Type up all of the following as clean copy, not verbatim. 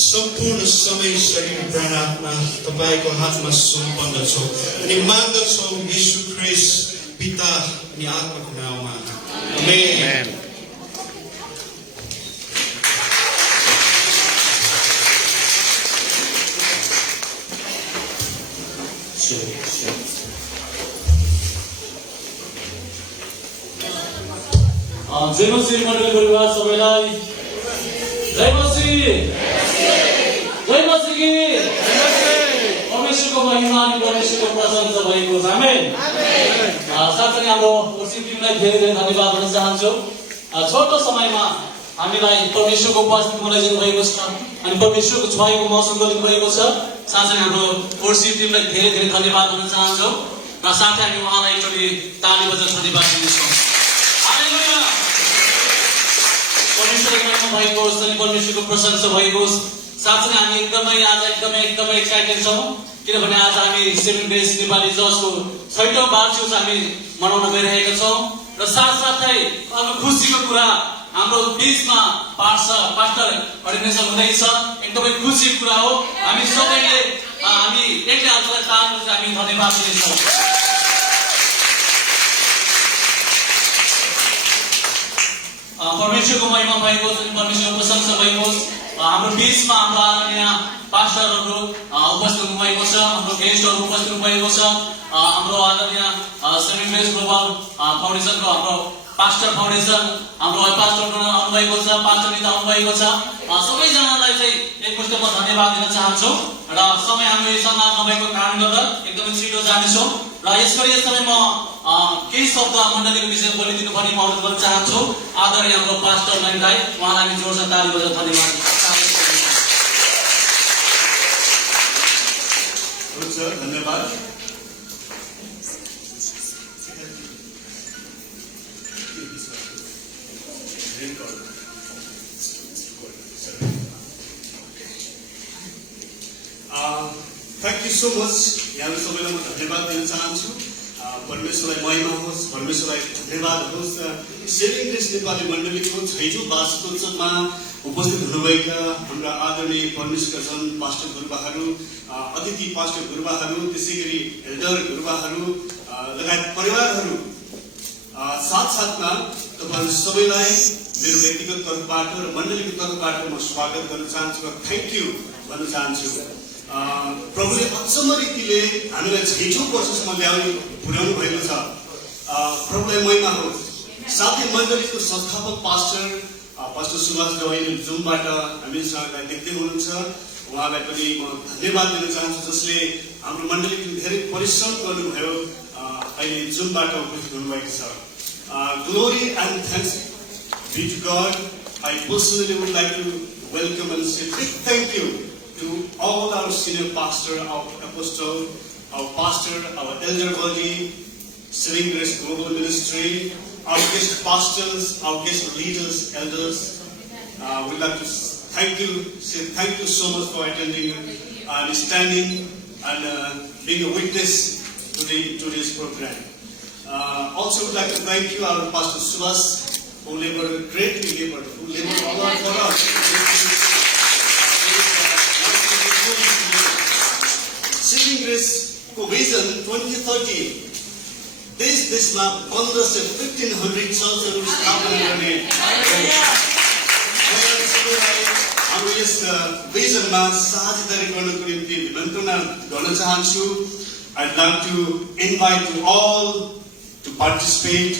सम्पूर्ण समय शरीर प्राण आत्मा तपाईको हातमा सुम्पन्दछौ अनि माग्दछौ येशू ख्रीष्ट पिता अनि आत्माको नाममा आमेन। जय मसीह मण्डली परिवार सबैलाई जय मसीह जय मसीह की परमेश्वरको महिमा अनि परमेश्वरको प्रशंसा भएको छ। आमेन। साथै हाम्रो वर्शिप टिमलाई धेरै धेरै धन्यवाद दिन चाहन्छु। छोटो समयमा हामीलाई परमेश्वरको उपस्थितिमा लैजानु भएको छ अनि परमेश्वरको छायाको महसुस गर्नु भएको छ। साथै हाम्रो वर्शिप टिमलाई धेरै धेरै धन्यवाद दिन चाहन्छु। र साथै हामी उहाँलाई एकचोटि ताली बजाएर धन्यवाद दिन्छौँ। हालेलुया। परमेश्वरको नाममा भएको होस् अनि परमेश्वरको प्रशंसा भएको होस्। साथै हामी एकदमै एक्साइटेड छौँ किनभने आज हामी सेभेन डेज नेपाली चर्चको 6औं वार्षिकोत्सव हामी मनाउन गइरहेका छौँ र साथसाथै अब खुसीको कुरा हाम्रो बीचमा पास्टर अर्डिनेसन हुँदैछ। एकदमै खुसीको कुरा हो। हामी सबैले हामी एकअर्कालाई तालमेल हामी धन्यवाद दिन्छौँ। परमेश्वरको महिमा भएको होस् अनि परमेश्वरको प्रशंसा भएको होस्। हाम्रो बीचमा हाम्रो आदरणीय पास्टरहरू उपस्थित हुनुभएको छ, हाम्रो गेस्टहरू उपस्थित हुनुभएको छ, हाम्रो आदरणीय सेभेन डेज ग्लोबल फाउन्डेसनको हाम्रो पास्टर फाउन्डेसन हाम्रो पास्टर आउनुभएको छ, पास्टर नेता आउनुभएको छ। सबैजनालाई चाहिँ एकमुष्ट म धन्यवाद दिन चाहन्छु र समय हाम्रो यसमा नभएको कारणले गर्दा एकदमै छिटो जानेछौँ र यसरी समय म केही शब्द मण्डलीको विषय बोलिदिनु पनि म अनुरोध गर्न चाहन्छु। आदरणीय हाम्रो पास्टर नयन राई, उहाँलाई हामी जोरसँग ताली बजाएर धन्यवाद हुन्छ। धन्यवाद। Thank you so much. यहाँ सबैलाई म धन्यवाद दिन चाहन्छु। परमेश्वरलाई महिमा होस्, परमेश्वरलाई धन्यवाद होस्। सेभेन डेज नेपाली मण्डलीको 6औं वार्षिकोत्सवमा उपस्थित हुनुभएका हाम्रा आदरणीय परमेश्वरका जन पास्टर गुरुबाहरू, अतिथि पास्टर गुरुबाहरू, त्यसै गरी एल्डर गुरुबाहरू लगायत परिवारहरू, साथसाथमा तपाईँहरू सबैलाई मेरो व्यक्तिगत तर्फबाट र मण्डलीको तर्फबाट म स्वागत गर्न चाहन्छु र थ्याङ्क यू भन्न चाहन्छु। प्रभुले अचम्म रीतिले हामीलाई 6औं वर्षसम्म पुर्याउनु भएको छ। प्रभुलाई महिमा होस्। साथै मण्डलीको संस्थापक पास्टर सुभाष दवाईले जुमबाट हामीसँगलाई देख्दै हुनुहुन्छ। उहाँलाई पनि म धन्यवाद दिन चाहन्छु जसले हाम्रो मण्डलीको धेरै परिश्रम गर्नुभयो। अहिले जुमबाट उपस्थित हुनुभएको छ। Glory and thanks be to God. I personally would like to welcome and say big thank you to all our senior pastor, our apostle, our pastor, our elder body, Saving Grace Global Ministry, our guest pastors, our guest leaders, elders. We'd like to say thank you so much for attending and standing and being a witness to today's program. Also, we'd like to thank you, our Pastor Subhas, who greatly labored a lot for us. Saving Grace Vision 2030. देशमा 1500 चर्चहरू स्थापना गर्ने हाम्रो yes भिजनमा साझेदारी गर्नको निम्ति निमन्त्रणा गर्न चाहन्छु। I'd like to invite you all to participate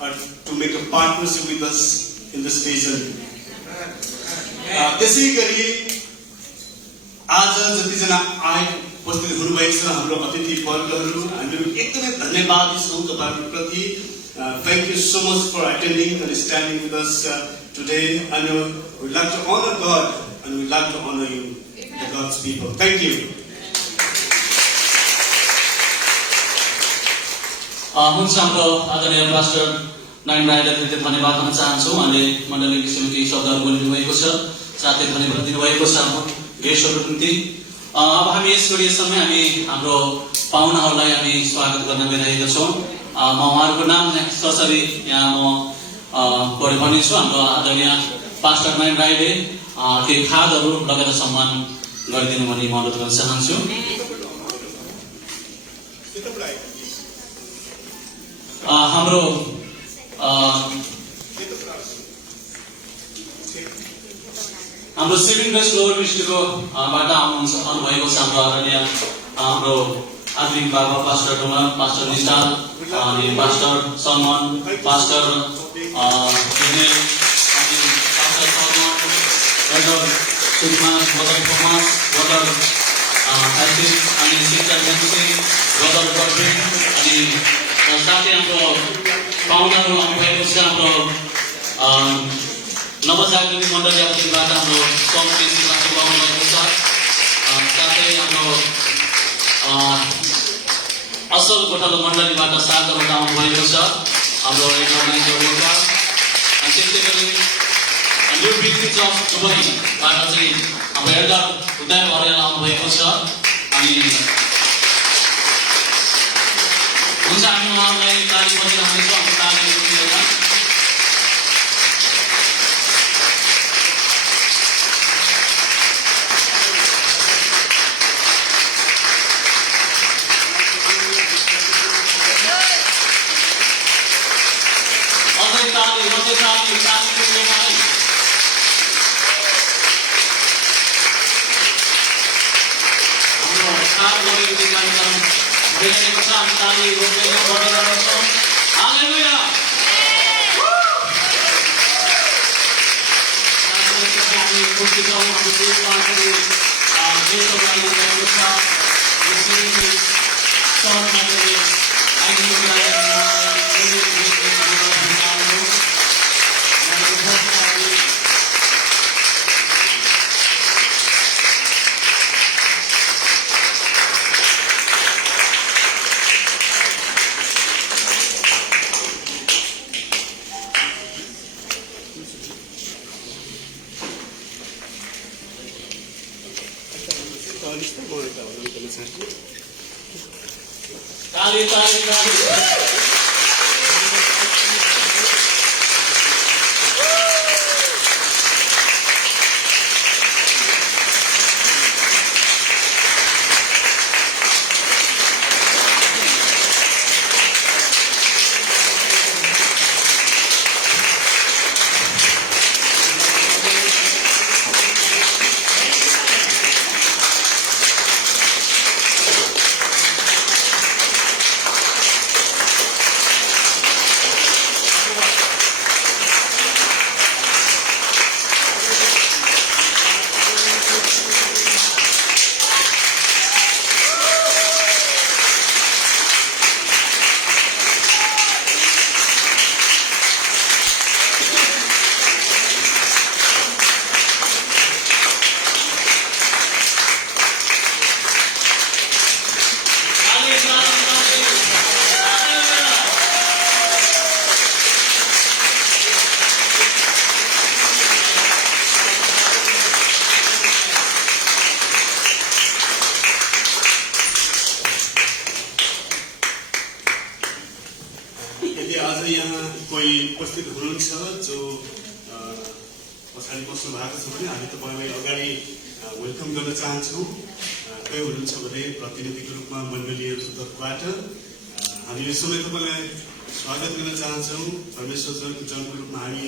or to make a partnership with us in this vision. त्यसै गरी आज जतिजना उपस्थित हुनुभएको छ हाम्रो अतिथि वर्गहरू, हामीहरू एकदमै धन्यवादी छौँ तपाईँहरूप्रति। Thank you so much for attending and standing with us today. And we'd like to honor God and we'd like to honor you, the God's people. Thank you. हुन्छ। हाम्रो आदरणीय पास्टर नयन राईलाई धन्यवाद दिन चाहन्छौँ। उहाँले मण्डलीको विषयमा केही शब्दहरू बोलिदिनु भएको छ, साथै धन्यवाद दिनुभएको छ हाम्रो गेस्टहरूको निम्ति। अब हामी यस समय हामी हाम्रो पाहुनाहरूलाई हामी स्वागत गर्न गइरहेका छौँ। म उहाँहरूको नाम सरसरी यहाँ म भनिन्छु। हाम्रो आदरणीय पास्टर नयन राईले केही खादहरू लगेर सम्मान गरिदिनु भनी म अनुरोध गर्न चाहन्छु। हाम्रो सेभेन डेज ग्लोबल मिनिस्ट्रीको बाट आउनुभएको छ हाम्रो आदरणीय हाम्रो आत्मिक बाबा पास्टर डोमा, पास्टर निशाल, अनि पास्टर सलमान, पास्टर अनि pastor Salman, brother Sushma, brother Thomas, brother Ashish, अनि सिस्टर नेन्सी, ब्रदर गडविन, अनि साथै हाम्रो पाहुनाहरू आउनुभएको छ। हाम्रो नवजागृति मण्डली अफिसबाट हाम्रो समिति आउनुभएको छ। साथै हाम्रो असल गोठालो मण्डलीबाट सार्कबाट आउनुभएको छ हाम्रो अर्गनाइजरहरूका। अनि त्यसै गरी न्यू बिक्री चर्च दुबईबाट चाहिँ हाम्रो एल्डर उदय अर्याल आउनुभएको छ। अनि हुन्छ हामी उहाँलाई ताली बजाइरहनेछौँ। हाम्रो ताली सुनेर कोही उपस्थित हुनुहुन्छ जो पछाडि बस्नु भएको छ भने हामी तपाईँलाई अगाडि वेलकम गर्न चाहन्छौँ। कोही हुनुहुन्छ भने प्रतिनिधिको रूपमा मण्डलीहरूको तर्फबाट हामी यस समय तपाईँलाई स्वागत गर्न चाहन्छौँ। परमेश्वर जनको रूपमा हामी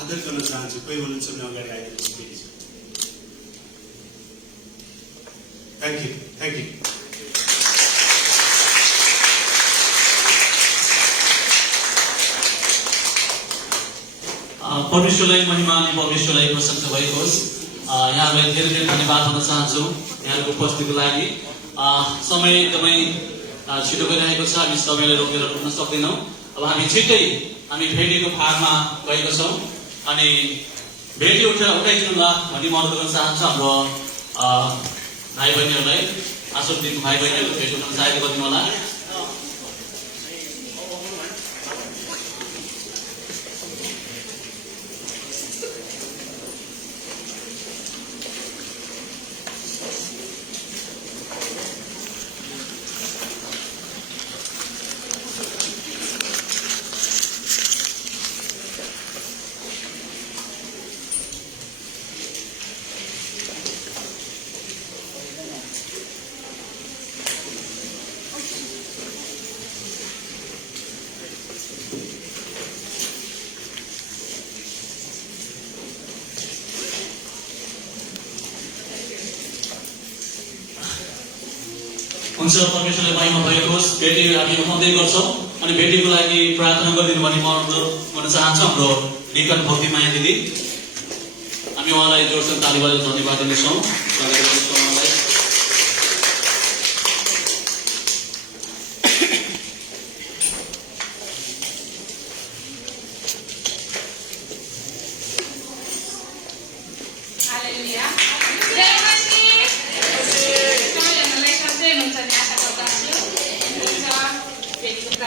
आदर गर्न चाहन्छौँ। कोही हुनुहुन्छ भने अगाडि आइदिनुहोस् please. Thank you, thank you. परमेश्वरलाई महिमा अनि परमेश्वरलाई प्रशंसा भएको होस्। यहाँलाई धेरै धेरै धन्यवाद भन्न चाहन्छु यहाँको उपस्थितिको लागि। समय एकदमै छिटो गइरहेको छ, हामी सबैलाई रोकेर पुग्न सक्दैनौँ। अब हामी छिट्टै हामी भेटीको भागमा गएका छौँ अनि भेटी उठाइदिनुला भन्ने म अनुरोध गर्न चाहन्छु। हाम्रो भाइ बहिनीहरूलाई आशुद्धिको भाइ बहिनीहरू भेट उठाउन सहायता गरिदिनु होला। हुन्छ, परमेश्वरलाई महिमा भएको होस्। भेटी हामी उठाउँदै गर्छौँ अनि भेटीको लागि प्रार्थना गरिदिनु भने म अनुरोध गर्न चाहन्छु हाम्रो निकट भक्ति माया दिदी। हामी उहाँलाई जोडसँग ताली बजाएर धन्यवाद दिनेछौँ।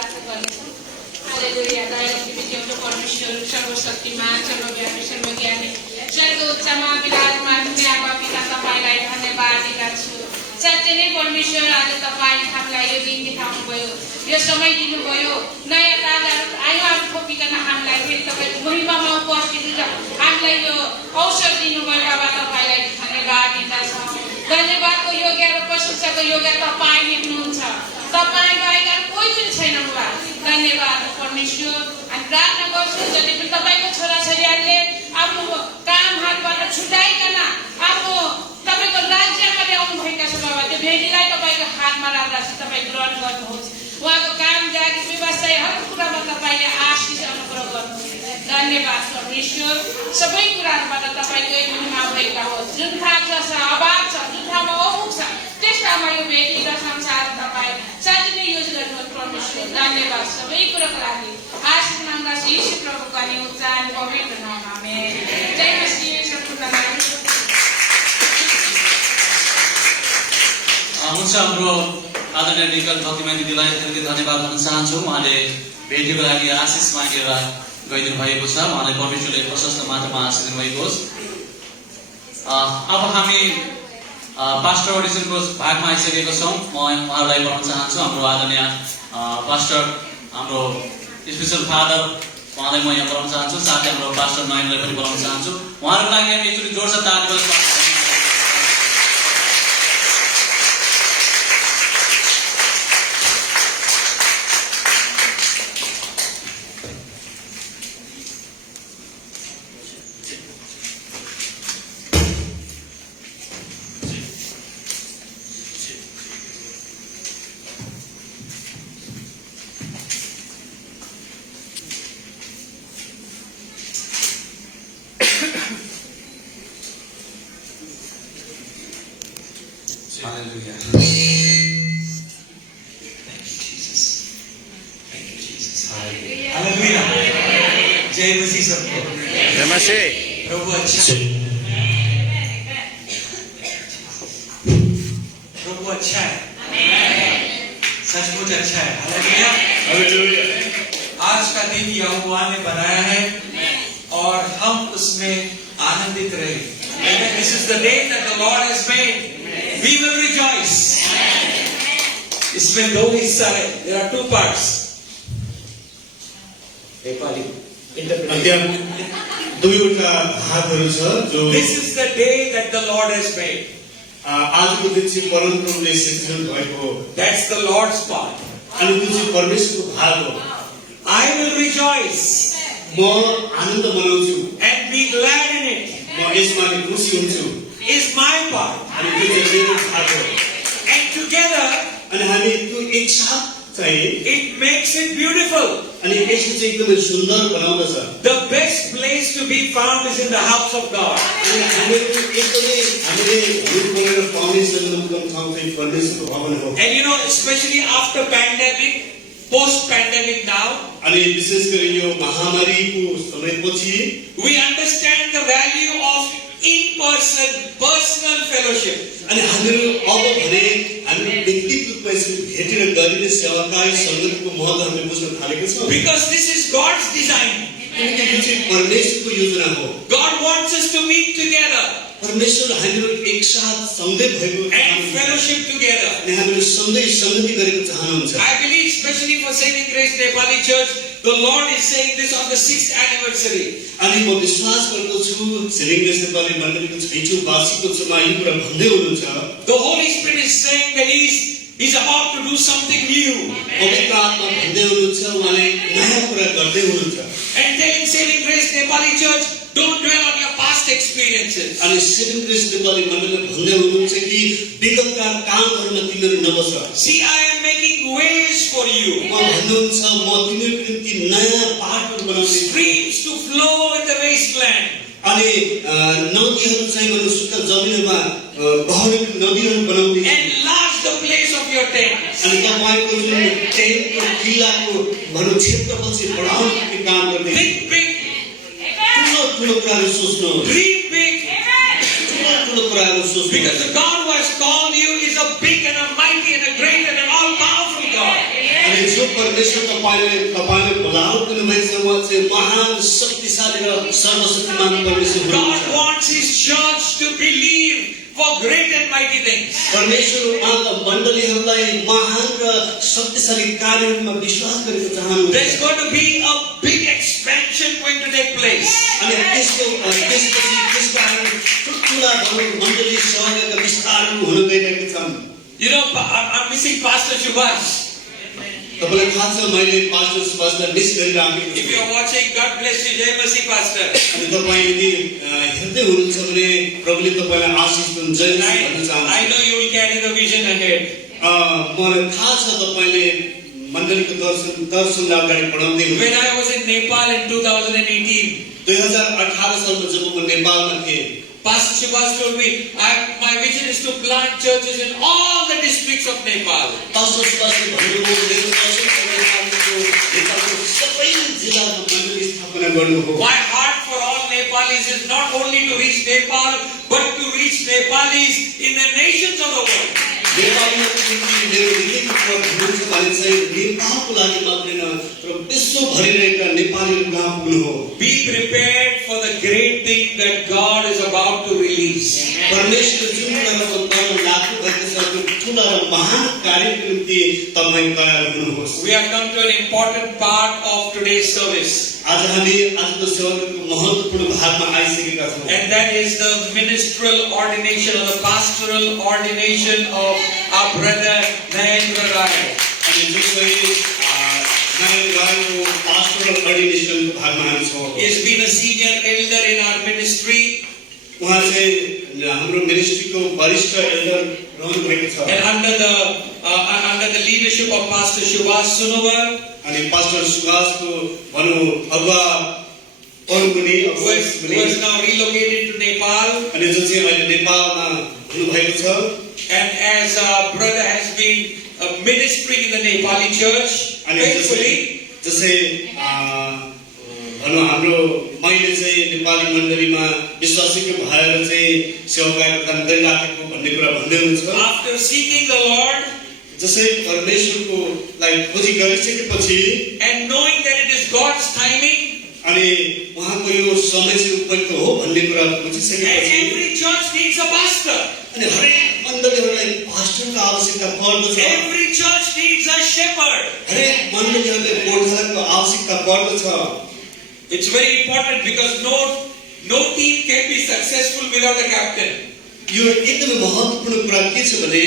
प्रार्थना गर्नेछौँ। हालेलुया। दयालु विजयको परमेश्वर सर्वशक्तिमान सर्वव्यापी सर्वज्ञानी स्वर्ग उच्चमा विराजमान हुने आमा पिता तपाईँलाई धन्यवाद दिएका छु। साँच्चै नै परमेश्वर आज तपाईँ हामीलाई यो दिन देखाउनुभयो, यो समय दिनुभयो, नयाँ ताजाहरू आयुहरू थपिकन हामीलाई फेरि तपाईँको महिमामा उपस्थित हामीलाई यो अवसर दिनुभयो। बाबा तपाईँलाई धन्यवाद दिँदछौँ। धन्यवादको योग्य र प्रशंसाको योग्य तपाईँ नै हुनुहुन्छ। तपाईँ बाहेक अरू कोही पनि छैन बुबा। धन्यवाद परमेश्वर। हामी प्रार्थना गर्छौँ जति पनि तपाईँको छोराछोरीहरूले आफ्नो काम हातबाट छुट्याइकन आफ्नो तपाईँको राज्यमा ल्याउनुभएका छ बाबा, त्यो भेटीलाई तपाईँको हातमा राख्दा चाहिँ तपाईँ ग्रहण गर्नुहोस्। उहाँको काम जागिर व्यवसाय हर कुरामा तपाईँले आशिष अनुग्रह गर्नुहोस्। धन्यवाद परमेश्वर। सबै कुराहरूबाट तपाईँको महिमा भएका होस्। जुन थाहा छ अभाव छ, जुन ठाउँमा अभुक छ, त्यस ठाउँमा यो भेटी र संसार तपाईँ साँच्चै नै युज गर्नुहोस् परमेश्वर। धन्यवाद सबै कुराको लागि। आशिष माग्दा यीशु प्रभुको अनि उच्चारण पवित्र नाममा आमेन। जय मसीह सम्पूर्णलाई। हुन्छ हाम्रो आदरणीय निकल भक्तिमय दिदीलाई धेरै धन्यवाद भन्न चाहन्छु। उहाँले भेटीको लागि आशिष मागेर गइदिनु भएको छ। उहाँलाई परमेश्वरले प्रशस्त मात्रामा आशिष दिनुभएको होस्। अब हामी पास्टर अडिसनको भागमा आइसकेको छौँ। म उहाँहरूलाई भन्न चाहन्छु हाम्रो आदरणीय पास्टर, हाम्रो स्पेसल फादर, उहाँलाई म यहाँ बोलाउन चाहन्छु। साथै हाम्रो पास्टर नयनलाई पनि बोलाउन चाहन्छु। उहाँहरूको लागि हामी एकचोटि जोडसाथ ताली बजाउँ। Hallelujah. हालेलुया। जय मसीह सबको। जय मसीह। प्रभु अच्छा है। प्रभु अच्छा है। सचमुच अच्छा है। हालेलुया। हालेलुया। आज का दिन यहोवा ने बनाया है और हम उसमें आनंदित रहे। This is the day that the Lord has made. We will rejoice. इसमें दो हिस्सा है। There are two parts. Nepali त्यहाँ दुईवटा भागहरू छ जो This is the day that the Lord has made. आजको दिन चाहिँ परमप्रभुले सृजन भएको हो। That's the Lord's part. अनि त्यो चाहिँ परमेश्वरको भाग हो। I will rejoice म आनन्द मनाउँछु and be glad in it. म यसमा नि खुसी हुन्छु। Is my part. अनि त्यो चाहिँ मेरो भाग हो। And together अनि हामी त्यो एकसाथ चाहिँ it makes it beautiful. अनि यसले चाहिँ एकदमै सुन्दर बनाउँदछ। The best place to be found is in the house of God. अनि हामीले रुख बनेर पाउने सर्वोत्तम ठाउँ चाहिँ परमेश्वरको भवन हो। And you know, especially after pandemic, post-pandemic now, अनि विशेष गरी यो महामारीको समयपछि we understand the value of in-person, personal fellowship. अनि हामीहरू अब भने हामी व्यक्तिगत रूपमा यसरी भेटेर गरिने सेवाकाई सङ्गतको महत्त्व हामीले बुझ्न थालेका छौँ। Because this is God's design. किनकि यो चाहिँ परमेश्वरको योजना हो। God wants us to meet together परमेश्वर हामीहरू एकसाथ सँगै भएको and fellowship together. अनि हामीहरू सँगै सङ्गति गरेको चाहनुहुन्छ। I believe, especially for Saving Grace Nepali Church, the Lord is saying this on the 6th anniversary. अनि म विश्वास गर्दछु सेभिङ ग्रेस नेपाली मण्डलीको 6औं वार्षिकोत्सवमा यो कुरा भन्दै हुनुहुन्छ। The Holy Spirit is saying that He's about to do something new. पवित्र आत्मा भन्दै हुनुहुन्छ, उहाँले नयाँ कुरा गर्दै हुनुहुन्छ। And telling Saving Grace Nepali Church, don't dwell on your past experiences. अनि सेभिङ ग्रेस नेपाली मण्डलीले भन्दै हुनुहुन्छ कि विगतका कामहरूमा तिमीहरू नबस। See, I am making ways for you. म भन्नुहुन्छ म तिमीहरूको निम्ति नयाँ बाटोहरू बनाउँदै छु। Streams to flow in the wasteland. अनि नदीहरू चाहिँ म शुद्ध जमिनमा बहने नदीहरू बनाउँदै छु। Enlarge the place of your tent. अनि तपाईको जुन टेन्टको किल्लाको भनौँ क्षेत्रफल चाहिँ बढाउने काम गर्दै छु। Think big. ठुलो कुराहरू सोच्नु, Dream big. ठुलो कुराहरू सोच्नु। Because the God who has called you is a big and a mighty and a great and an all-powerful God. अनि जो परमेश्वर तपाईँले भलाउ दिनुभएछ उहाँ चाहिँ महान शक्तिशाली र सर्वशक्तिमान परमेश्वर God हुनुहुन्छ wants His church to believe for great and mighty things. परमेश्वर उहाँका मण्डलीहरूलाई महान र शक्तिशाली कार्यहरूमा विश्वास गरेको चाहनुहुन्छ There's going to be a big expansion going to take place. अनि त्यसपछि त्यसबाट ठुल्ठुला मण्डली सहयोगका विस्तारहरू हुन गइरहेका छन् You know, I'm missing Pastor Subhash. तपाईँलाई थाहा छ मैले पास्टर सुभाषलाई मिस गरिराखेको If छु you're watching, God bless you. Jai Masi, Pastor. अनि तपाईँ यदि हेर्दै हुनुहुन्छ भने प्रभुले तपाईँलाई आशिष दिउन् जय मसीह भन्न I चाहन्छु know you will carry the vision ahead. मलाई थाहा छ तपाईँले मण्डलीको दर्शनलाई अगाडि बढाउँदै When हुनुहुन्छ I was in Nepal in 2018, 2018 सालमा जब म नेपालमा थिएँ Pastor Subhash told me, my vision is to plant churches in all the districts of Nepal. Pastor सुभाषले भन्नुभयो मेरो दर्शनको नेपालको सबै जिल्लामा मण्डली स्थापना गर्नु हो My heart for all Nepalis is not only to reach Nepal, but to reach Nepalis in the nations of the world. नेपालीहरूको निम्ति मेरो हृदयको कुरा हुनुहुन्छ भने चाहिँ नेपालको लागि मात्रै न तर विश्वभरि रहेका नेपालीहरू कहाँ पुग्नु हो Be prepared for the great thing that God is about to release. परमेश्वर जुन कुराको गर्न लाग्नु भएको छ त्यो ठुला र महान कार्यको निम्ति तपाईँ तयार हुनुहोस् We have come to an important part of today's service, आज हामी आजको सेवाको महत्त्वपूर्ण भागमा आइसकेका छौँ and that is the ministerial ordination or the pastoral ordination of our brother Narendra Rai. अनि जुन चाहिँ नयन राईको पास्टरल अर्डिनेसनको भागमा हामी छौँ He has been a senior elder in our ministry, उहाँ चाहिँ हाम्रो मिनिस्ट्रीको वरिष्ठ एल्डर रहनु भएको छ and under the leadership of Pastor Subhash Sunovar, अनि पास्टर सुभाषको भनौँ अगुवा परुमुनि who has now relocated to Nepal, अनि जो चाहिँ अहिले नेपालमा हुनुभएको छ and as our brother has been ministering in the Nepali church अनि faithfully. जसै भनौँ हाम्रो मैले चाहिँ नेपाली मण्डलीमा विश्वासीको भएर चाहिँ सेवाकार्य प्रदान गरिराखेको भन्ने कुरा भन्दै हुनुहुन्छ After seeking the Lord जसै परमेश्वरको लागि खोजी गरिसकेपछि and knowing that it is God's timing, अनि उहाँको यो समय चाहिँ उपयुक्त हो भन्ने कुरा and बुझिसकेपछि every church needs a pastor, अनि हरेक मण्डलीहरूलाई पास्टरको आवश्यकता पर्दछ every church needs a shepherd. हरेक मण्डलीहरूले गोठालाको आवश्यकता पर्दछ It's very important because no team can be successful without a captain. यो एकदमै महत्त्वपूर्ण कुरा के छ भने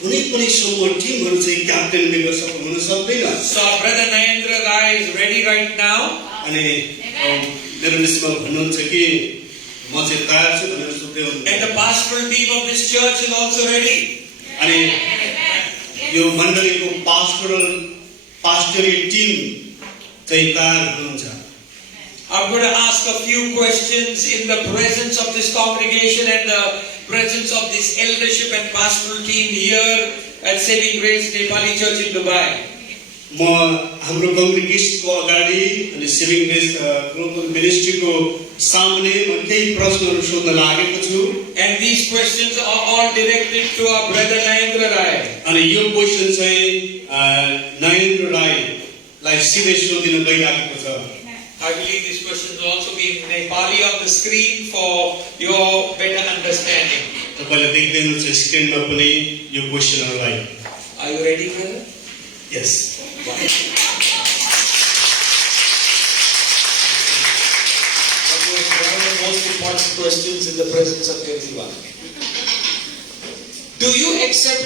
कुनै पनि समूह टिमहरू चाहिँ क्याप्टेन बिगर सफल हुन सक्दैन So our brother Narendra Rai is ready right now, अनि मेरो मिसमा भन्नुहुन्छ कि म चाहिँ तयार छु भनेर सोध्दै हुनुहुन्छ and the pastoral team of this church is also ready. अनि यो मण्डलीको पास्टरल टिम चाहिँ तयार हुनुहुन्छ I'm going to ask a few questions in the presence of this congregation and the presence of this eldership and pastoral team here at Saving Grace Nepali Church in Dubai. म हाम्रो कङ्ग्रिगेसनको अगाडि अनि saving grace global मिनिस्ट्रीको सामने म केही प्रश्नहरू सोध्न लागेको छु And these questions are all directed to our brother Narendra Rai. अनि यो क्वेसन चाहिँ नरेन्द्र राईलाई सिधै सोधिन गइराखेको छ I believe these questions will also be in Nepali on the screen for your better understanding. तपाईले देख्दै हुनुहुन्छ स्क्रिनमा पनि यो क्वेसनहरूलाई Are you ready, brother? Yes One of the most important questions in the presence of everyone. Do you accept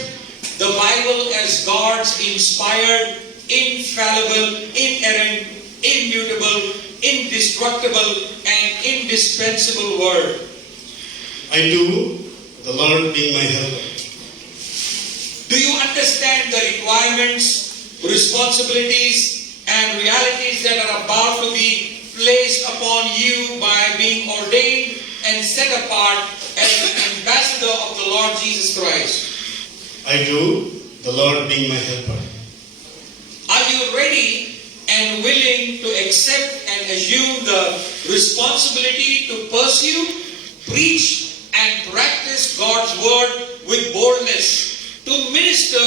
the Bible as God's inspired, infallible, inerrant, immutable, indestructible, and indispensable word? I do, the Lord being my helper. Do you understand the requirements, responsibilities, and realities that are about to be placed upon you by being ordained and set apart as an ambassador of the Lord Jesus Christ? I do, the Lord being my helper. Are you ready and willing to accept and assume the responsibility to pursue, preach, and practice God's word with boldness, to minister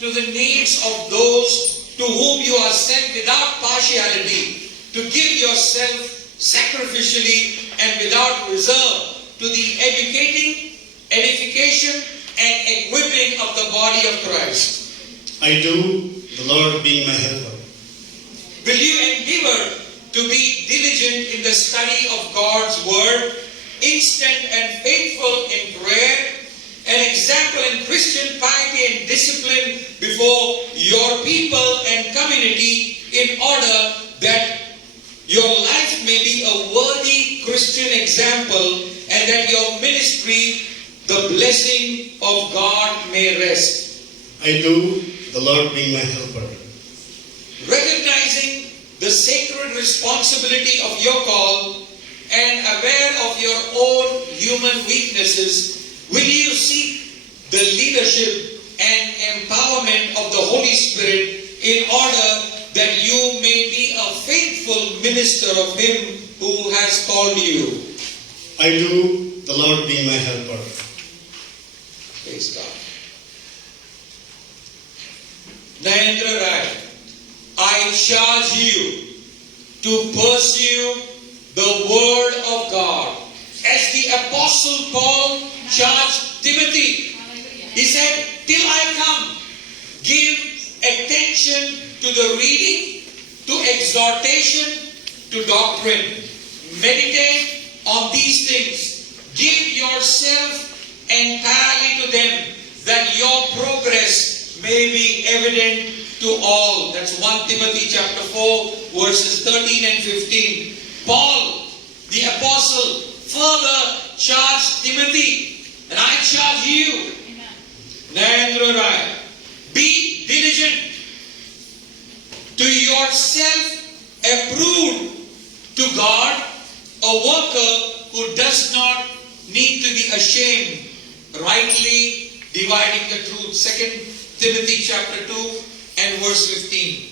to the needs of those to to whom you are sent without partiality, to give yourself sacrificially and without reserve to the educating, edification, and equipping of the body of Christ. I do, the Lord being my helper. Will you endeavor to be diligent in the study of God's word, instant and faithful in prayer, an example in Christian piety and discipline before your people and community, in order that your life may be a worthy Christian example, and that your ministry, the blessing of God, may rest. I do, the Lord being my helper. Recognizing the sacred responsibility of your call and aware of your own human weaknesses, will you seek the leadership and empowerment of the Holy Spirit in order that you may be a faithful minister of Him who has called you? I do, the Lord being my helper. Praise God. Narendra Rai, I charge you to pursue the Word of God. As the Apostle Paul charged Timothy, he said, till I come, give attention to the reading, to exhortation, to doctrine. Meditate on these things. Give yourself entirely to them, that your progress may be evident to all. That's 1 Timothy chapter 4, verses 13 and 15. Paul, the apostle, further charged Timothy, and I charge you, Narendra Rai, be diligent, to yourself approved to God, a worker who does not need to be ashamed, rightly dividing the truth. 2 Timothy chapter 2 and verse 15.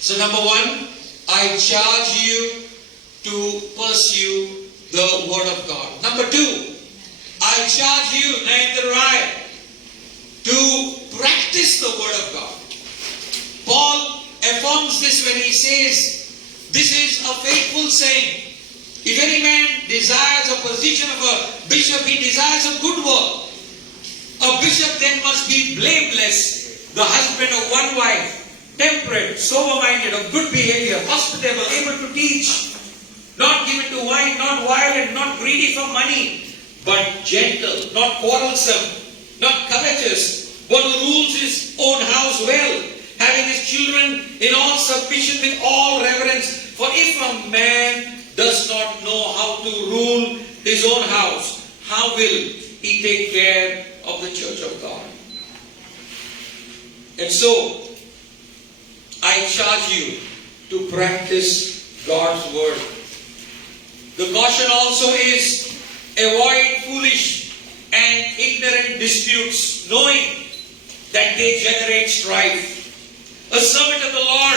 So number 1, I charge you to pursue the Word of God. Number 2, I charge you, Narendra Rai, to practice the Word of God. Paul affirms this when he says, this is a faithful saying. If any man desires a position of a bishop, he desires a good work. A bishop then must be blameless, the husband of one wife, temperate, sober-minded, of good behavior, hospitable, able to teach, not given to wine, not violent, not greedy for money, but gentle, not quarrelsome, not covetous, one who rules his own house well, having his children in all submission with all reverence. For if a man does not know how to rule his own house, how will he take care of the church of God? And so, I charge you to practice God's word. The caution also is, avoid foolish and ignorant disputes, knowing that they generate strife. A servant of the Lord,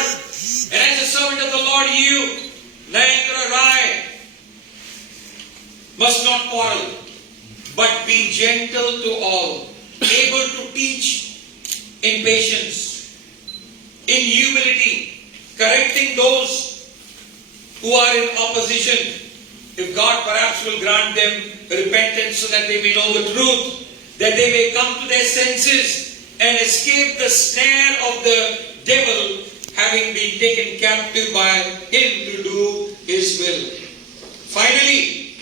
and as a servant of the Lord, you, Narendra Rai, must not quarrel, but be gentle to all, able to teach in patience, in humility, correcting those who are in opposition, if God perhaps will grant them repentance so that they may know the truth, that they may come to their senses and escape the snare of the devil, having been taken captive by him to do his will. Finally,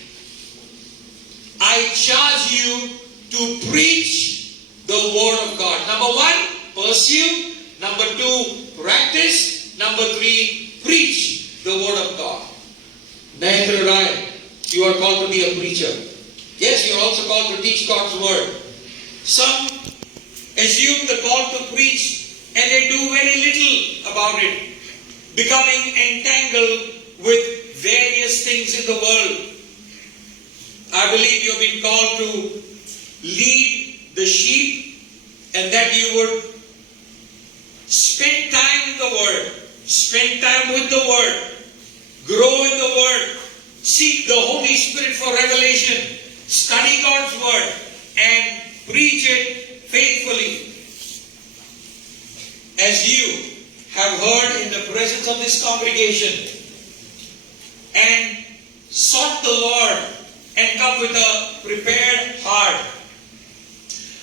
I charge you to preach the word of God. Number 1, pursue. Number 2, practice. Number 3, preach the word of God. Narendra Rai, you are called to be a preacher. Yes, you are also called to teach God's word. Some assume the call to preach and they do very little about it, becoming entangled with various things in the world. I believe you have been called to lead the sheep, and that you would spend time in the Word, spend time with the Word, grow in the Word, seek the Holy Spirit for revelation, study God's Word, and preach it faithfully. As you have heard in the presence of this congregation and sought the Lord and come with a prepared heart,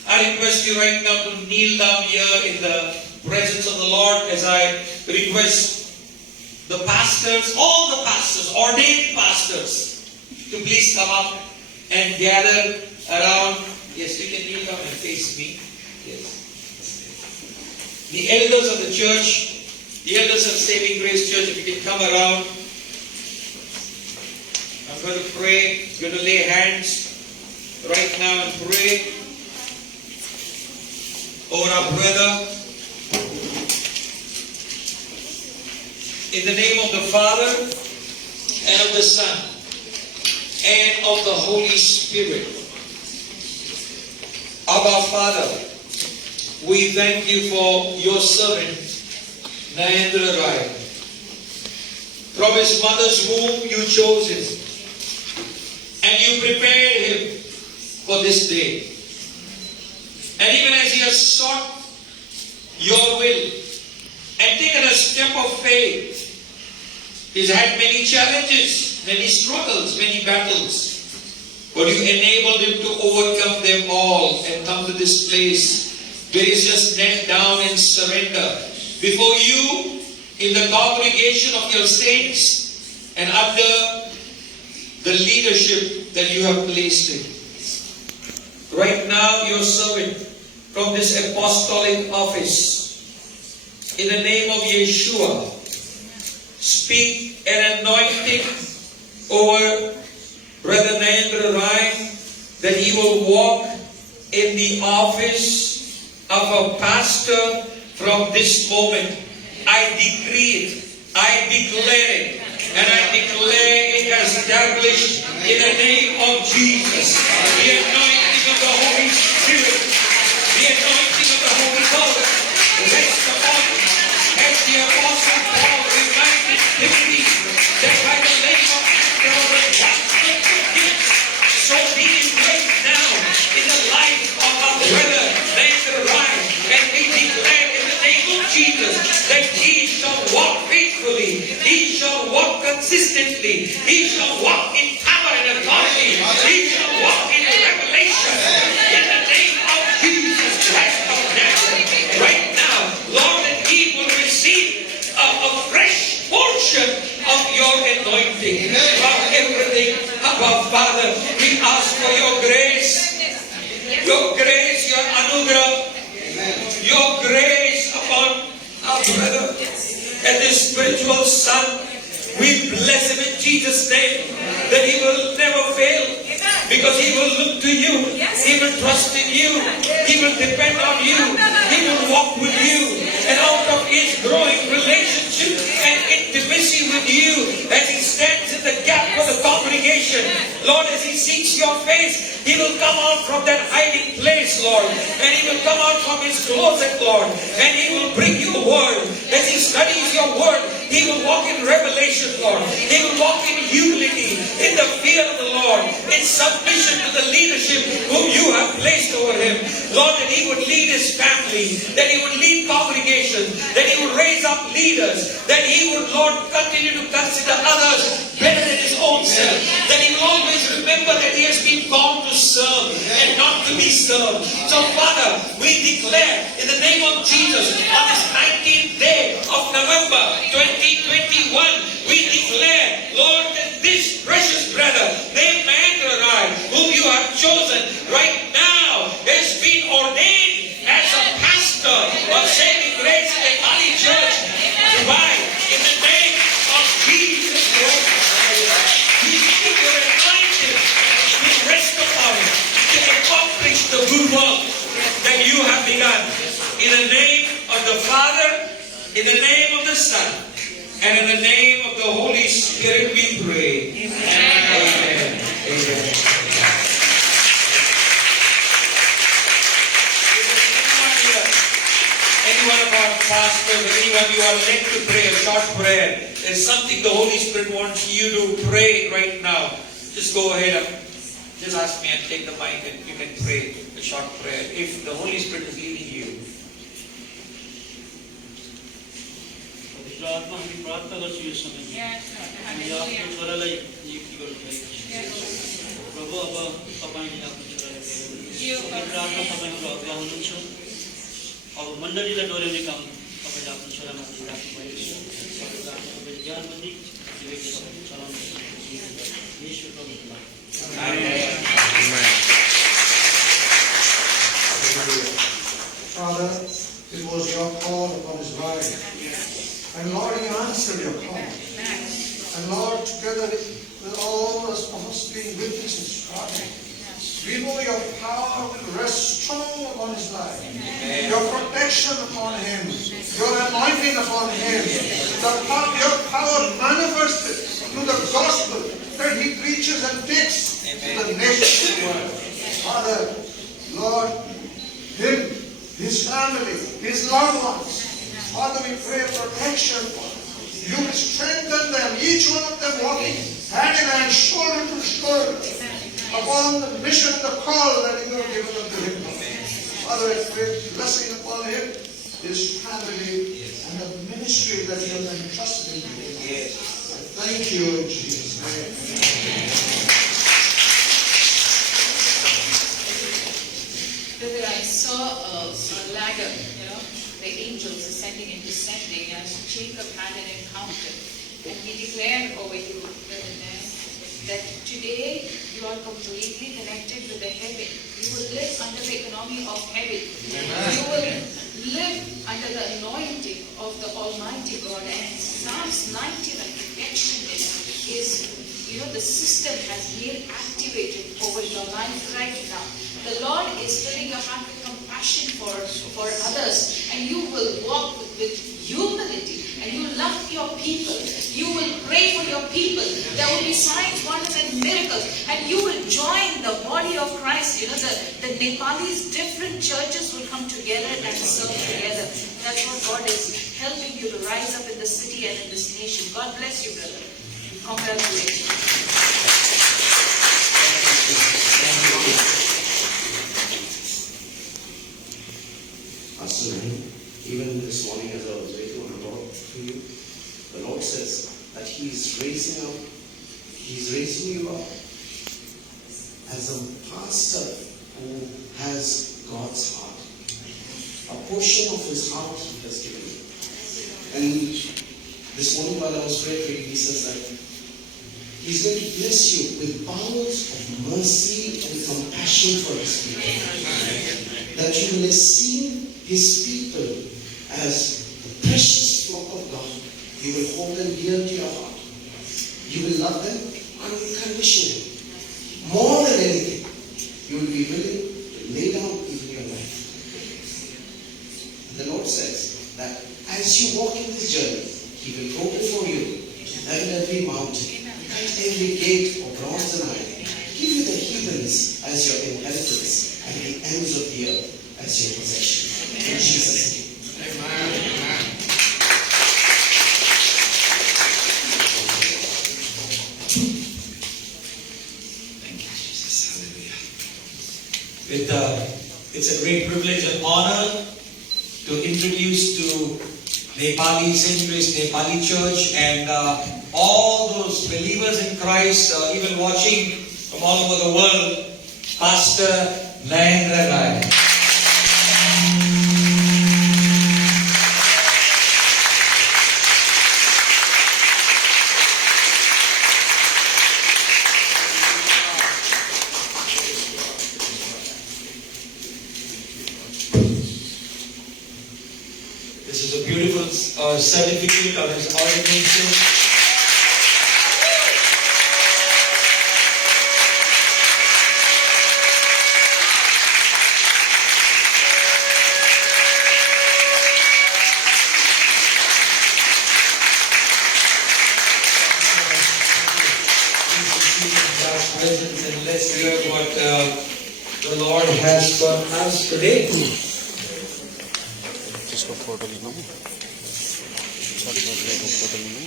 I request you right now to kneel down here in the presence of the Lord as I request the pastors, all the pastors, ordained pastors, to please come up and gather around. Yes, you can kneel down and face me. Yes. The elders of the church, the elders of Saving Grace Church, if you can come around. I'm going to pray. I'm going to lay hands right now and pray over our brother. In the name of the Father, and of the Son, and of the Holy Spirit. Abba Father, we thank you for your servant, Nayendra Rai. From his mother's womb you chose him, and you prepared him for this day. And even as he has sought your will and taken a step of faith, he's had many challenges, many struggles, many battles. But you enabled him to overcome them all and come to this place where he's just knelt down and surrender before you in the congregation of your saints and under the leadership that you have placed him. Right now, your servant from this apostolic office, in the name of Yeshua, speak an anointing over Brother Nayendra Rai, that he will walk in the office of a pastor from this moment. I decree it, I declare it, and I declare it established in the name of Jesus. The anointing of the Holy Spirit, the anointing of the Holy Ghost, rest upon him, as the Apostle Paul reminded Timothy that by the name of so be it right now in the life of our brother Nayendra Rai, and we declare in the name of Jesus that he shall walk faithfully, he shall walk consistently, he shall walk in power and authority, he shall walk in revelation in the name of Jesus Christ of Nazareth. Right now, Lord, that he will receive a fresh portion of your anointing from everything above. Father, we ask for your grace, your anugrah, your grace upon our brother and his spiritual son. We bless him in Jesus' name, that he will never fail, because he will look to you, he will trust in you, he will depend on you, he will walk with you, and out of his growing relationship and intimacy with you, as he stands in the gap for the congregation, Lord, as he seeks your face, he will come out from that hiding place, Lord, and he will come out from his closet, Lord, and he will bring you a word. As he studies your word, he will walk in revelation, Lord. He will walk in humility, in the fear of the Lord, in submission to the leadership whom you have placed over him. Lord, that he would lead his family, that he would lead congregations, that he would raise up leaders, that he would, Lord, continue to consider others better than his own self, that he will always remember that he has been called to serve and not to be served. So, Father, we declare in the name of Jesus, on this 19th day of November 2021, we declare, Lord, that this precious brother named Nayendra Rai, whom you have chosen right now, has been ordained as a pastor of Saving Grace Ekali Church, Dubai, in the name of Jesus Christ. We speak your anointing to rest upon him, to accomplish the good work that you have begun. In the name of the Father, in the name of the Son, and in the name of the Holy Spirit we pray. Amen. Amen. Anyone of our pastors, anyone you are led to pray a short prayer, there's something the Holy Spirit wants you to pray right now. Just go ahead and just ask me and take the mic and you can pray a short prayer if the Holy Spirit is leading you. पवित्र आत्मा हामी प्रार्थना गर्छु यो समय Yes, Lord. हामी Hallelujah. आफ्नो छोरालाई नियुक्ति गर्नुभएको छ Yes, Lord. प्रभु अब तपाईँले आफ्नो छोरालाई You पवित्र आत्मा are तपाईँ हाम्रो अगुवा हुनुहुन्छ अब मण्डलीलाई डोर्याउने काम तपाईँले आफ्नो छोरामाथि राख्नुभएको छ पवित्र आत्मा तपाईँले ज्ञान बुद्धि विवेकले तपाईँले चलाउनु ईश्वर प्रभुको नाम Father, it was your call upon his life. And Lord, he answered your call. And Lord, together with all us being witnesses, Father, we know your power will rest strong upon his life. Your protection upon him. Your anointing upon him. Your power manifested through the gospel that he preaches and takes to the nations of the world. Father, Lord, him, his family, his loved ones. Father, we pray protection for them. You will strengthen them, each one of them walking hand in hand, shoulder to shoulder, upon the mission, the call that you have given unto him. Father, I pray blessing upon him, his family, and the ministry that you have entrusted in him. Thank you in Jesus' name. Brother, I saw a ladder, the angels ascending and descending as Jacob had an encounter. And he declared over you, Brother Dan, that today you are completely connected with the heaven. You will live under the economy of heaven. You will live under the anointing of the Almighty God. And Psalms 91 protection is the system has been activated over your life right now. The Lord is filling your heart with compassion for others, and you will walk with humility, and you love your people. You will pray for your people. There will be signs, wonders, and miracles, and you will join the body of Christ. The Nepalis, different churches will come together and serve together. That's what God is helping you to rise up in the city and in this nation. God bless you, brother. Congratulations. Pastor, even this morning as I was waiting on the Lord to you, the Lord says that He is raising you up as a pastor who has God's heart. A portion of His heart He has given you. And this morning while I was praying, He says that He's going to bless you with bowels of mercy and compassion for His people. That you will esteem His people as the precious flock of God. You will hold them dear to your heart. You will love them unconditionally. More than anything, you will be willing to lay down even your life. And the Lord says that as you walk in this journey, He will go before you, level every mountain, cut every gate of bronze and iron, give you the heathens as your inheritance, and the ends of the earth as your possession. In Jesus' name. Thank you, Jesus. Hallelujah. It's a great privilege and honor to introduce to Nepali, St. Louis Nepali Church, and all those believers in Christ, even watching from all over the world, Pastor Narendra Rai. This is a beautiful certificate of his ordination. Presence, and let's hear what the Lord has for us today. त्यसको photo लिनु सर्टिफिकेटको photo लिनु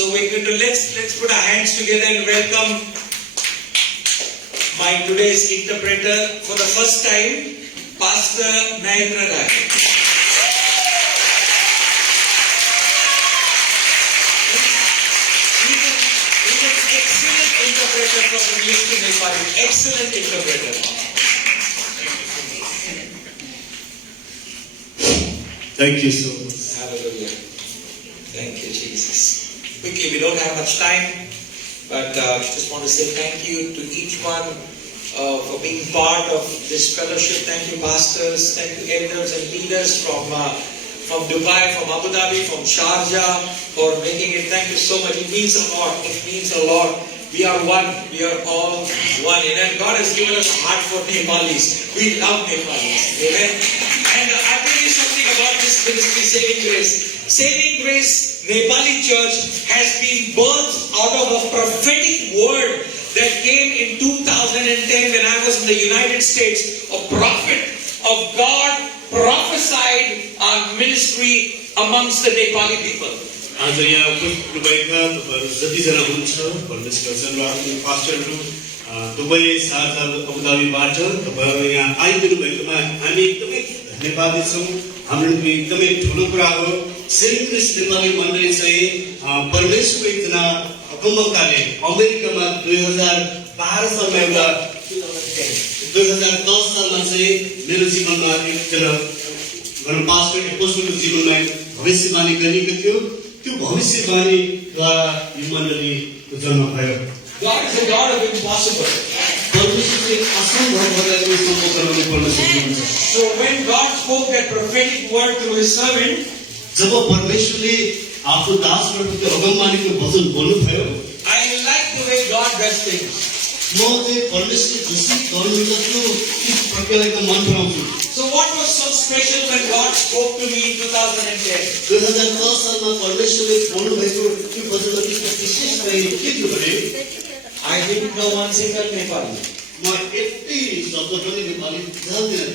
So we're going to let's put our hands together and welcome my today's interpreter for the first time, Pastor Nahendra Rai. He's an excellent interpreter from English to Nepali. Excellent interpreter. Thank you so much. Hallelujah. Thank you, Jesus. Quickly, we don't have much time, but just want to say thank you to each one for being part of this fellowship. Thank you, pastors. Thank you, elders and leaders from Dubai, from Abu Dhabi, from Sharjah, for making it. Thank you so much. It means a lot. It means a lot. We are one. We are all one. And God has given us a heart for Nepalis. We love Nepalis. Amen. And I'll tell you something about this ministry, Saving Grace. Saving Grace Nepali Church has been birthed out of a prophetic word that came in 2010 when I was in the United States. A prophet of God prophesied our ministry amongst the Nepali people. आज यहाँ उपस्थित हुनुभएका तपाईँहरू जतिजना हुनुहुन्छ परमेश्वर जनवादी पास्टरहरू Dubai Sharjah अबुधाबीबाट तपाईँहरू यहाँ आइदिनु भएकोमा हामी एकदमै धन्यवादी छौँ। हाम्रो लागि एकदमै ठुलो कुरा हो। सेभेन ग्रेस नेपाली मण्डली चाहिँ परमेश्वरको एकजना अगमवक्ताले अमेरिकामा 2012 सालमा एउटा 2010 सालमा चाहिँ मेरो जीवनमा एकजना पास्टर एपोस्टलको जीवनमा भविष्यवाणी गरिएको थियो। त्यो भविष्यवाणीद्वारा यो मण्डलीको जन्म भयो। God is a God of impossible. परमेश्वर चाहिँ असम्भव भएकोलाई सम्भव गराउने परमेश्वर हुनुहुन्छ। So when God spoke that prophetic word through His servant, जब परमेश्वरले आफ्नो दासबाट त्यो अगमवाणीको वचन बोल्नुभयो, I like the way God does things. म चाहिँ परमेश्वरले जसरी गर्नुहुन्छ त्यो प्रक्रियालाई मन पराउँछु। So what was so special when God spoke to me in 2010? 2010 सालमा परमेश्वरले बोल्नुभएको त्यो वचनमा त्यस्तो विशेष गरी के थियो भने I didn't know one single Nepali. म यति शब्द पनि नेपाली जान्दिनँ।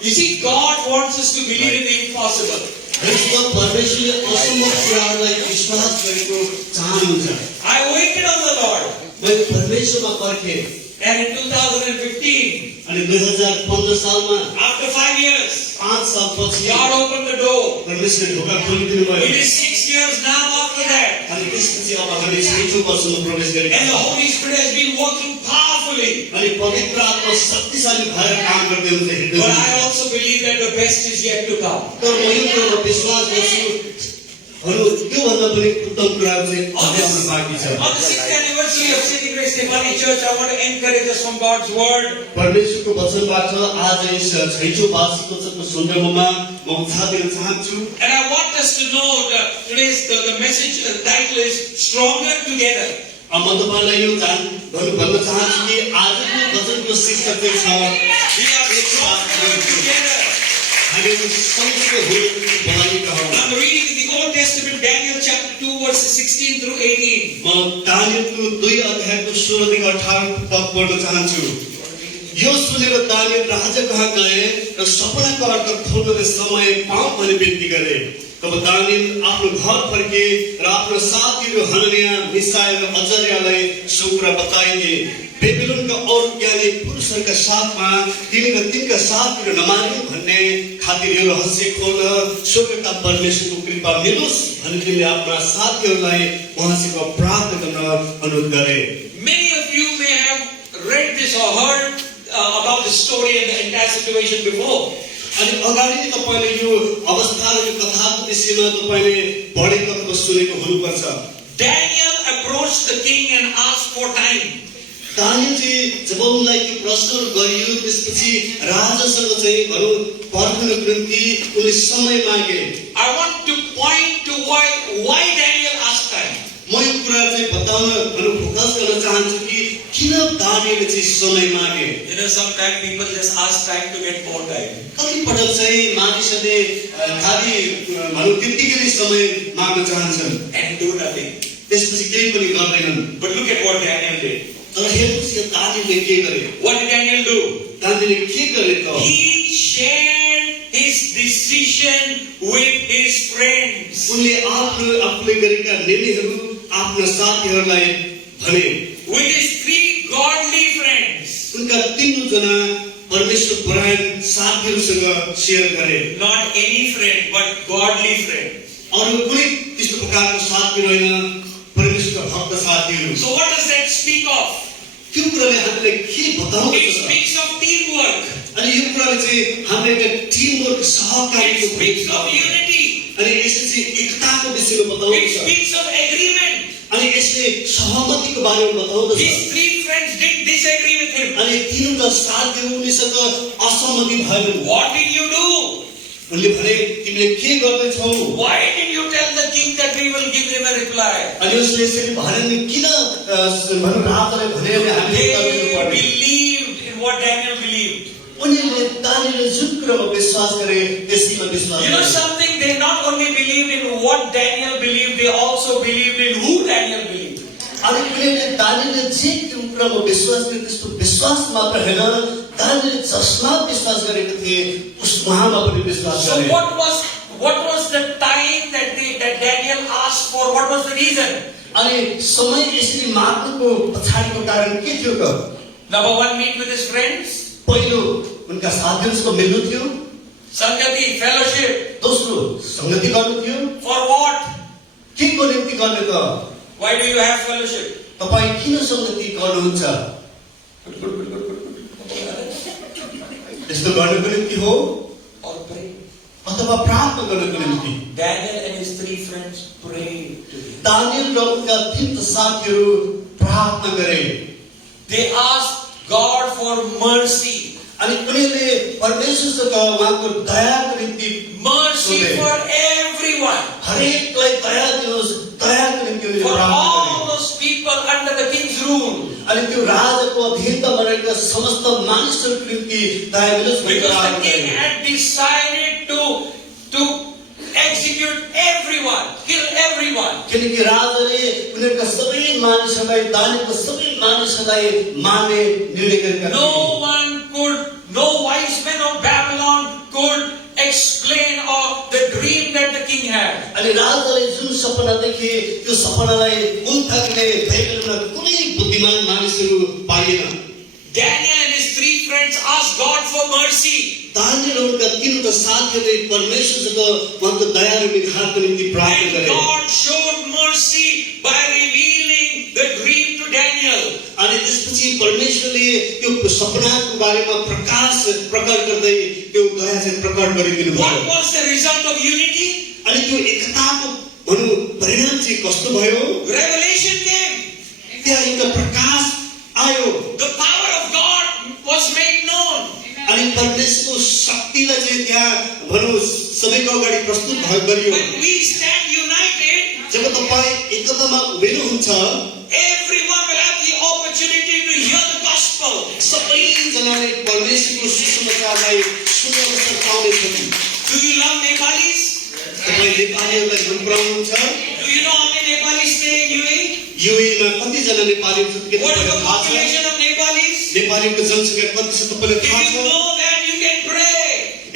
You see, God wants us to believe in the impossible. यसमा परमेश्वरले असम्भव कुराहरूलाई विश्वास गरेको चाहनुहुन्छ। I waited on the Lord. मैले परमेश्वरमा पर्खेँ। And in 2015, अनि 2015 सालमा after 5 years, 5 साल पछि God opened the door. परमेश्वरले ढोका खोलिदिनु भयो। It is 6 years now after that. अनि त्यसपछि अब हामी 6औं वर्षमा प्रवेश गरेका And the छौँ। Holy Spirit has been working powerfully. अनि पवित्र आत्मा शक्तिशाली भएर काम गर्दै हुन्छ हिँड्दै But हुन्छ। I also believe that the best is yet to come. तर म यो कुरामा विश्वास गर्छु त्योभन्दा पनि उत्तम कुराहरू चाहिँ अझै आउन बाँकी छ। On the 6th anniversary of Saving Grace Nepali Church, I want to encourage us from God's Word. परमेश्वरको वचनबाट आज यस 6औं वार्षिक उत्सवको सन्दर्भमा म उत्साह दिन चाहन्छु। And I want us to know that today's the message, the title is Stronger Together. म तपाईलाई यो भन्न चाहन्छु कि आजको वचनको शीर्षक चाहिँ छ We are stronger together. हामी सँगै हुनु बनाएका हौँ। I'm reading in the Old Testament, Daniel chapter 2, verses 16 through 18. म दानियलको 2 अध्यायको 16 देखि 18 पद पढ्न चाहन्छु। यो सुनेर दानियल राजा कहाँ गए र सपनाको अर्थ खोल्ने समय पाऊँ भनी बिन्ती गरे। तब दानियल आफ्नो घर फर्के र आफ्नो साथीहरू हननिया, मिसाएल र अजर्यालाई सो कुरा बताइदिए। बेबिलोनका अरू ज्ञानी पुरुषहरूका साथमा तिनी र तिनका साथीहरू नमानिन् भन्ने खातिर यो रहस्य खोल स्वर्गका परमेश्वरको कृपा मिलोस् भनी तिनले आफ्ना साथीहरूलाई उहाँसित प्रार्थना गर्न अनुरोध गरे। Many of you may have read this or heard about the story and the entire situation before. अनि अगाडि नै तपाईले यो अवस्था र यो कथाको विषयमा तपाईले पढेको अथवा सुनेको हुनुपर्छ। Daniel approached the king and asked for time. दानियलजी जब उनलाई त्यो प्रश्नहरू गरियो त्यसपछि राजासँग चाहिँ भनौँ पर्खनको निम्ति उनले समय मागे। I want to point to why Daniel asked time. म यो कुरा चाहिँ बताउन भनौँ फोकस गर्न चाहन्छु कि किन दानियलले चाहिँ समय मागे। You know, sometimes people just ask time to get more time. कति पटक चाहिँ मानिसहरूले खाली भनौँ त्यतिकै समय माग्न चाहन्छन् And do nothing. त्यसपछि केही पनि गर्दैनन्। But look at what Daniel did. तर हेर्नुहोस् यो दानियलले के गरे। What did Daniel do? दानियलले के गरे त? He shared his decision with his friends. उनले आफूले गरेका निर्णयहरू आफ्ना साथीहरूलाई भने with his 3 godly friends. उनका 3 जना परमेश्वर परायण साथीहरूसँग शेयर गरे। Not any friend, but godly friend. अरू कुनै त्यस्तो प्रकारको साथी होइन, परमेश्वरका भक्त साथीहरू। So what does that speak of? त्यो कुराले हामीलाई के It बताउँछ? speaks of teamwork. अनि यो कुराले चाहिँ हामीलाई teamwork It सहकार्यको speaks of unity. अनि यसले चाहिँ एकताको विषयमा It बताउँछ speaks of agreement. अनि यसले सहमतिको बारेमा बताउँदछ। His 3 friends didn't disagree with him. अनि तीनवटा साथीहरू उनीसँग असहमति भएनन्। What did you do? उनले भने तिमीले के गर्दैछौ? Why did you tell the king that we will give him a reply? अनि उसले यसरी भने नि किन भनौँ राजाले भने हामीले They उत्तर दिनुपर्ने? believed in what Daniel believed. उनीहरूले दानिएलले जुन कुरामा विश्वास गरे त्यसैमा विश्वास You know गरे। something? They not only believed in what Daniel believed, they also believed in who Daniel believed. अनि उनीहरूले दानिएलले जे कुरामा विश्वास गरे त्यसको विश्वास मात्र होइन, दानिएलले जसमा विश्वास गरेको थिए उस उहाँमा पनि विश्वास So गरे। what was the time that Daniel asked for? What was the reason? अनि समय यसरी माग्नुको पछाडिको कारण के थियो त? Number 1, meet with his friends. पहिलो उनका साथीहरूसँग मिल्नु थियो, Sangati, fellowship. दोस्रो संगति गर्नु थियो। For what? के को निम्ति गर्ने त? Why do you have fellowship? तपाईँ किन संगति गर्नुहुन्छ? यस्तो गर्नुको निम्ति हो Or pray. अथवा प्रार्थना गर्नुको निम्ति? Daniel and his 3 friends prayed to him. Daniel र उनका 3 साथीहरू प्रार्थना गरे। They asked God for mercy. अनि उनीहरूले परमेश्वरसँग उहाँको दयाको निम्ति Mercy for everyone. हरेकलाई दया दिनुहोस्, दयाको निम्ति उनीहरूले For प्रार्थना all गरे। those people under the king's rule. अनि त्यो राजाको अधीनमा रहेका समस्त मानिसहरूको निम्ति दया दिनुहोस् भनेर Because the प्रार्थना king गरे। had decided to execute everyone, kill everyone. किनकि राजाले उनीहरूका सबै मानिसहरूलाई, दानिएलका सबै मानिसहरूलाई मार्ने निर्णय गरेका थिए। No wise men of Babylon could explain the dream that the king had. अनि राजाले जुन सपना देखे त्यो सपनालाई उल्टाउने भएकोमा कुनै बुद्धिमान मानिसहरू पाइएन। Daniel and his 3 friends asked God for mercy. Daniel र उनका 3 साथीहरूले परमेश्वरसँग उहाँको दया र विधानको निम्ति प्रार्थना And गरे। God showed mercy by revealing the dream to Daniel. अनि त्यसपछि परमेश्वरले त्यो सपनाको बारेमा प्रकट गर्दै त्यो दया चाहिँ प्रकट गरिदिनु What भयो। was the result of unity? अनि त्यो एकताको भनौँ परिणाम चाहिँ कस्तो भयो? Revelation came. त्यहाँ एउटा प्रकाश आयो। The power of God was made known. अनि परमेश्वरको शक्तिलाई चाहिँ त्यहाँ भनौँ सबैको अगाडि प्रस्तुत गरियो। When we stand united, जब तपाईँ एकतामा उभिनुहुन्छ, everyone will have the opportunity to hear the gospel. सबैजनाले परमेश्वरको सुसमाचारलाई सुन्न अवसर पाउनेछन्। Do you love Nepalis? तपाईँ नेपालीहरूलाई मन पराउनुहुन्छ? Do you know how many Nepalis stay in UAE? युएईमा कतिजना नेपालीहरू छन्? के What is the तपाईँलाई थाहा छ? population of Nepalis? नेपालीको जनसङ्ख्या कति छ तपाईँलाई If थाहा you छ? know that, you can pray.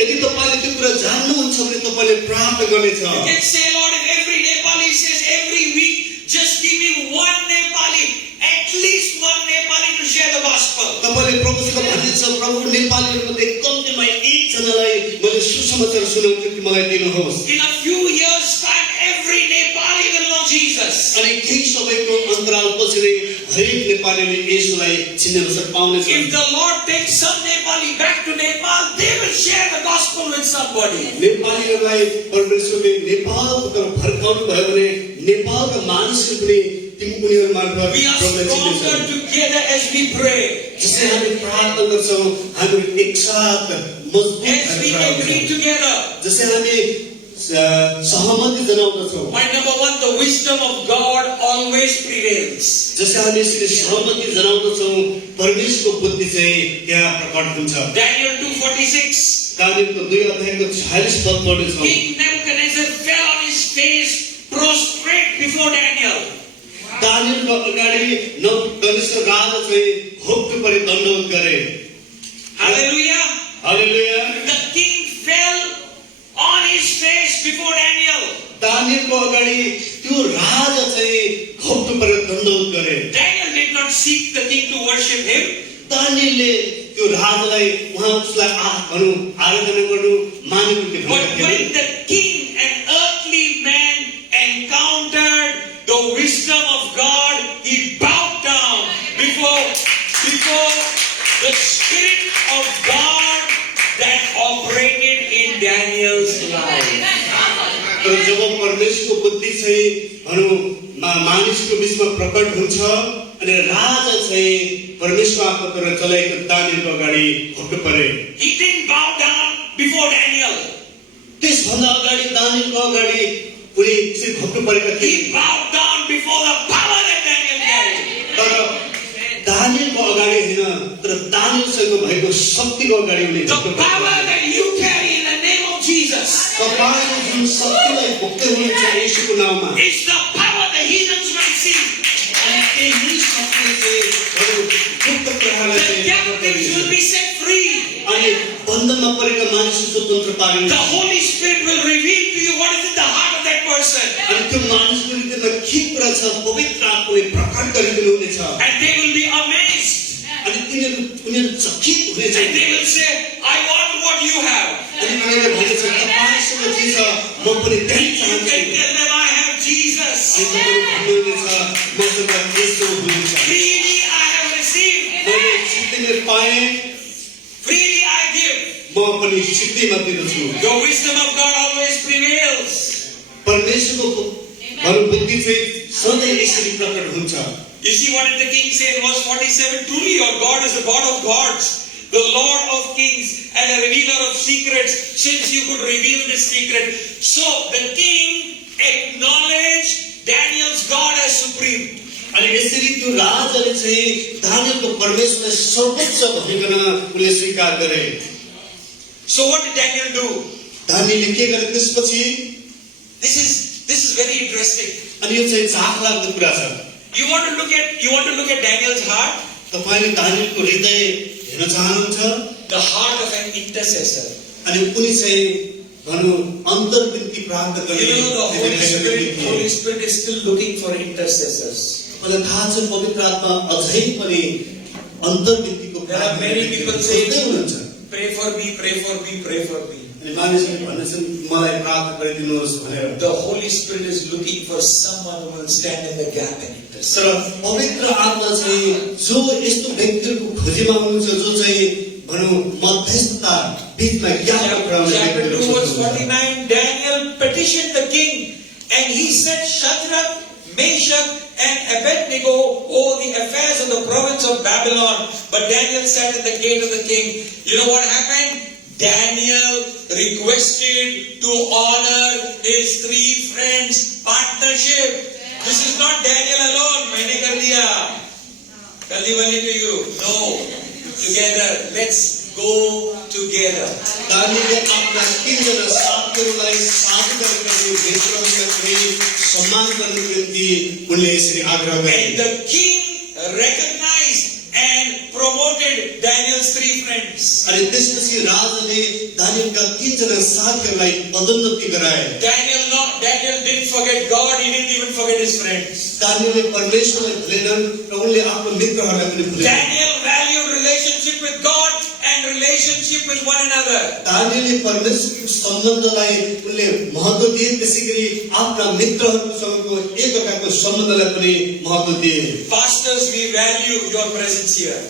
यदि तपाईँले त्यो कुरा जान्नुहुन्छ भने तपाईँले प्रार्थना गर्नेछ। You can say, Lord, if every Nepali says every week, just give me one Nepali, at least one Nepali to share the gospel. तपाईँले प्रभुसँग भन्नुहुन्छ, प्रभु नेपालीहरूमध्ये कम्तीमा एकजनालाई मैले सुसमाचार सुनाउनु निम्ति मलाई दिनुहोस्। In a few years' time, every Nepali will know Jesus. अनि केही समयको अन्तरालपछि नै हरेक नेपालीले यसुलाई चिन्न अवसर पाउनेछ। If the Lord takes some Nepali back to Nepal, they will share the gospel with somebody. नेपालीहरूलाई परमेश्वरले नेपालको तर्फ फर्काउनु भयो भने नेपालका मानिसहरू पनि उनीहरू मार्फत We are प्रभुलाई stronger चिन्नेछन्। together as we pray. जसै हामी प्रार्थना गर्छौँ, हामी एकसाथ मजबुत As we भएर प्रार्थना agree गर्छौँ। together. जसै हामी सहमति जनाउँदछौँ, Point number 1, the wisdom of God always prevails. जसै हामी यसरी सहमति जनाउँदछौँ, परमेश्वरको बुद्धि चाहिँ त्यहाँ प्रकट हुन्छ। Daniel 2:46. दानिएलको 2 अध्यायको 46 पद पढ्नेछौँ। King Nebuchadnezzar fell on his face, prostrate before Daniel. दानिएलको अगाडि नबुकदनेस्सर राजा चाहिँ घोप्टो परि दण्डवत गरे। Hallelujah. Hallelujah. The king fell on his face before Daniel. दानिएलको अगाडि त्यो राजा चाहिँ घोप्टो परेर दण्डवत गरे। Daniel did not seek the king to worship him. दानियलले त्यो राजालाई उसलाई आराधना गर्नु मानेको थियो। But when the king, an earthly man, encountered the wisdom of God, he bowed down before the Spirit of God that operated in Daniel's life. तर जब परमेश्वरको बुद्धि चाहिँ मानिसको बीचमा प्रकट हुन्छ अनि राजा चाहिँ परमेश्वर आत्माद्वारा चलाएको दानियलको अगाडि घोप्टो परे। He didn't bow down before Daniel. त्यसभन्दा अगाडि दानियलको अगाडि उनी चाहिँ घोप्टो परेका थिए। He bowed down before the power that Daniel carried. तर दानियलको अगाडि हैन, तर दानियलसँग भएको शक्तिको अगाडि उनी The घोप्टो परे। power that you carry in the name of Jesus तपाईले जुन शक्तिलाई भोग्दै हुनुहुन्छ येशूको नाममा, is the power the heathens will see. अनि त्यही शक्ति चाहिँ गुप्त प्रहारलाई The captives will be set free. अनि बन्धनमा परेका मानिसहरू स्वतन्त्र पाइन्छ। The Holy Spirit will reveal to you what is in the heart of that person. अनि त्यो मानिसको हृदयमा के कुरा छ पवित्र आत्माले प्रकट गरिदिनु हुनेछ। And they will be amazed. अनि उनीहरू चकित हुनेछ। And they will say, I want what you have. अनि उनीहरूले भनेछ तपाईसँग जे छ म पनि त्यही You चाहन्छु। can tell them, I have Jesus. अनि तपाईँहरू भन्नुहुनेछ मसँग येशू हुनुहुन्छ। Freely I have received. मैले सिद्धिले पाएँ, Freely I give. म पनि सिद्धिमा दिँदछु। Your wisdom of God always prevails. परमेश्वरको बुद्धि चाहिँ सधैँ यसरी प्रकट हुन्छ। You see what did the king say in verse 47? Truly your God is the God of gods, the Lord of kings, and a revealer of secrets, since you could reveal this secret. So the king acknowledged Daniel's God as supreme. अनि यसरी त्यो राजाले चाहिँ दानियलको परमेश्वरलाई सर्वोच्च भनिकन उनले स्वीकार गरे। So what did Daniel do? दानियलले के गरे त्यसपछि? This is very interesting. अनि यो चाहिँ चाखलाग्दो कुरा छ। You want to look at Daniel's heart? तपाईले दानियलको हृदय हेर्न चाहनुहुन्छ? The heart of an intercessor. अनि उनी चाहिँ भनौँ अन्तर्विन्ती प्राप्त गर्ने। You know the Holy Spirit is still looking for intercessors. मलाई थाहा छ पवित्र आत्मा अझै पनि अन्तर्विन्तीको There are many people saying, हुनुहुन्छ। pray for me, pray for me, pray for me. अनि मानिसहरूले भन्छन् मलाई प्रार्थना गरिदिनुहोस् भनेर। The Holy Spirit is looking for someone who will stand in the gap and intercede. तर पवित्र आत्मा चाहिँ जो यस्तो व्यक्तिहरूको खोजीमा हुनुहुन्छ जो चाहिँ भनौँ मध्यस्थता बीचमा ज्ञान गराउने Chapter 2 verse व्यक्तिहरू 49, Daniel petitioned the king and he said, Shadrach, Meshach and Abednego owe the affairs of the province of Babylon. But Daniel sat at the gate of the king. You know what happened? Daniel requested to honor his three friends' partnership. This is not Daniel alone. Maine kar diya. Kalli wali to you. No. Together. Let's go together. दानियलले आफ्ना तीनजना साथीहरूलाई साथी गरेका मित्रहरूका चाहिँ सम्मान गर्नको निम्ति उनले यसरी आग्रह गरे। And the king recognized and promoted Daniel's three friends. अनि त्यसपछि राजाले दानियलका तीनजना साथीहरूलाई पदोन्नति गराए। Daniel didn't forget God, he didn't even forget his friends. दानियलले परमेश्वरलाई भुलेनन् र उनले आफ्नो मित्रहरूलाई पनि भुलेनन्। Daniel valued relationship with God and relationship with one another. दानियलले परमेश्वरको सम्बन्धलाई उनले महत्त्व दिए, त्यसैगरी आफ्ना मित्रहरूसँगको एकअर्काको सम्बन्धलाई पनि महत्त्व दिए। Pastors, we value your presence here.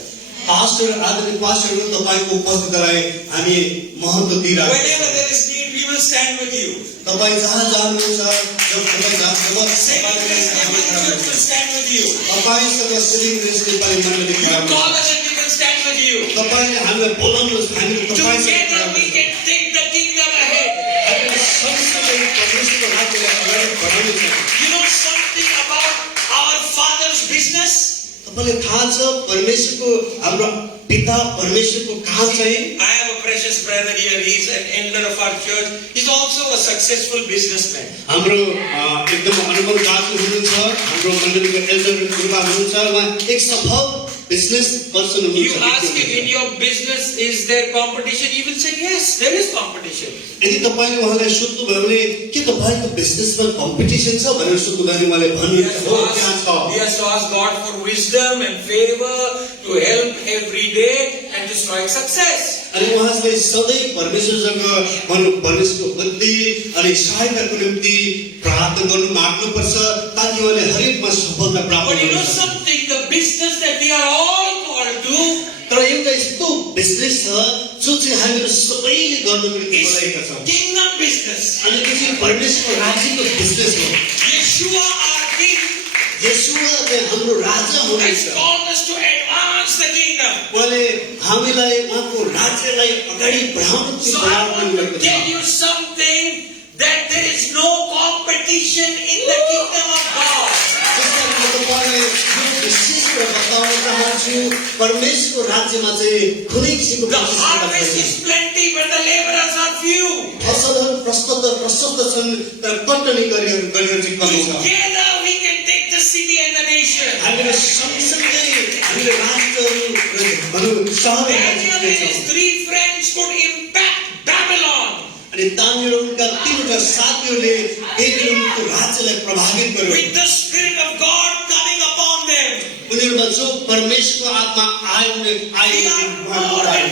Pastor आदरणीय पास्टरहरू तपाईको उपस्थितिलाई हामी महत्त्व दिइरहेका छौँ। Whenever there is need, we will stand with you. तपाईँ जहाँ जानुहुन्छ, जब तपाईँ जानुहुन्छ, We will stand with you. तपाईसँग सिलिङ रेस नेपाली मण्डली You खडा हुन्छ। call us and we will stand with you. तपाईले हामीलाई बोलाउनुहोस्, हामी तपाईसँग Together we can take the kingdom ahead. हामी सँगसँगै परमेश्वरको राज्यलाई अगाडि बढाउनेछौँ। You know something about our Father's business? तपाईलाई थाहा छ परमेश्वरको हाम्रो पिता परमेश्वरको काम चाहिँ? I have a precious brother here. He's an elder of our church. He's also a successful businessman. हाम्रो एकदम अनुभव दाजु हुनुहुन्छ, हाम्रो मण्डलीको एल्डर गुरुबा हुनुहुन्छ, उहाँ एक सफल बिजनेस पर्सन You हुनुहुन्छ ask him, in your business, is there competition? He will say, yes, there is competition. यदि तपाईले उहाँलाई सोध्नुभयो भने के तपाईको बिजनेसमा कम्पिटिसन छ भनेर सोध्नुभयो भने उहाँले भन्नुहुन्छ हो त्यहाँ छ। He has to ask God for wisdom and favor to help every day and to strike success. अनि उहाँले सधैँ परमेश्वरसँग परमेश्वरको बुद्धि अनि सहायताको निम्ति प्रार्थना गर्नु माग्नुपर्छ ताकि उहाँले हरेकमा सफलता प्राप्त But you know गर्न सकुन्। something, the business that we are all called to, तर एउटा यस्तो बिजनेस छ जो चाहिँ हामीहरू सबैले गर्नु निम्ति बोलाएका छौँ kingdom business. अनि त्यो चाहिँ परमेश्वरको राज्यको बिजनेस हो। Yeshua our King येशूवा चाहिँ हाम्रो राजा has हुनुहुन्छ। called us to advance the kingdom. उहाँले हामीलाई उहाँको राज्यलाई अगाडि बढाउनु So I want to tell you something, that there is no competition in the kingdom of God. परमेश्वरको राज्यमा चाहिँ कुनै किसिमको The harvest is plenty, but the laborers are few. फसलहरू प्रशस्त छन् तर कटनी गरेर चाहिँ कमी छ। Together we can take the city and the nation. हामीले सँगसँगै हामीले राष्ट्रहरू भनौँ सहरहरू Daniel and his 3 friends could impact Babylon. अनि दानियल उनका 3 साथीहरूले बेबिलोनको राज्यलाई प्रभावित गर्यो। With the Spirit of God coming upon them. उनीहरूमा जो परमेश्वरको आत्मा आयो We are more than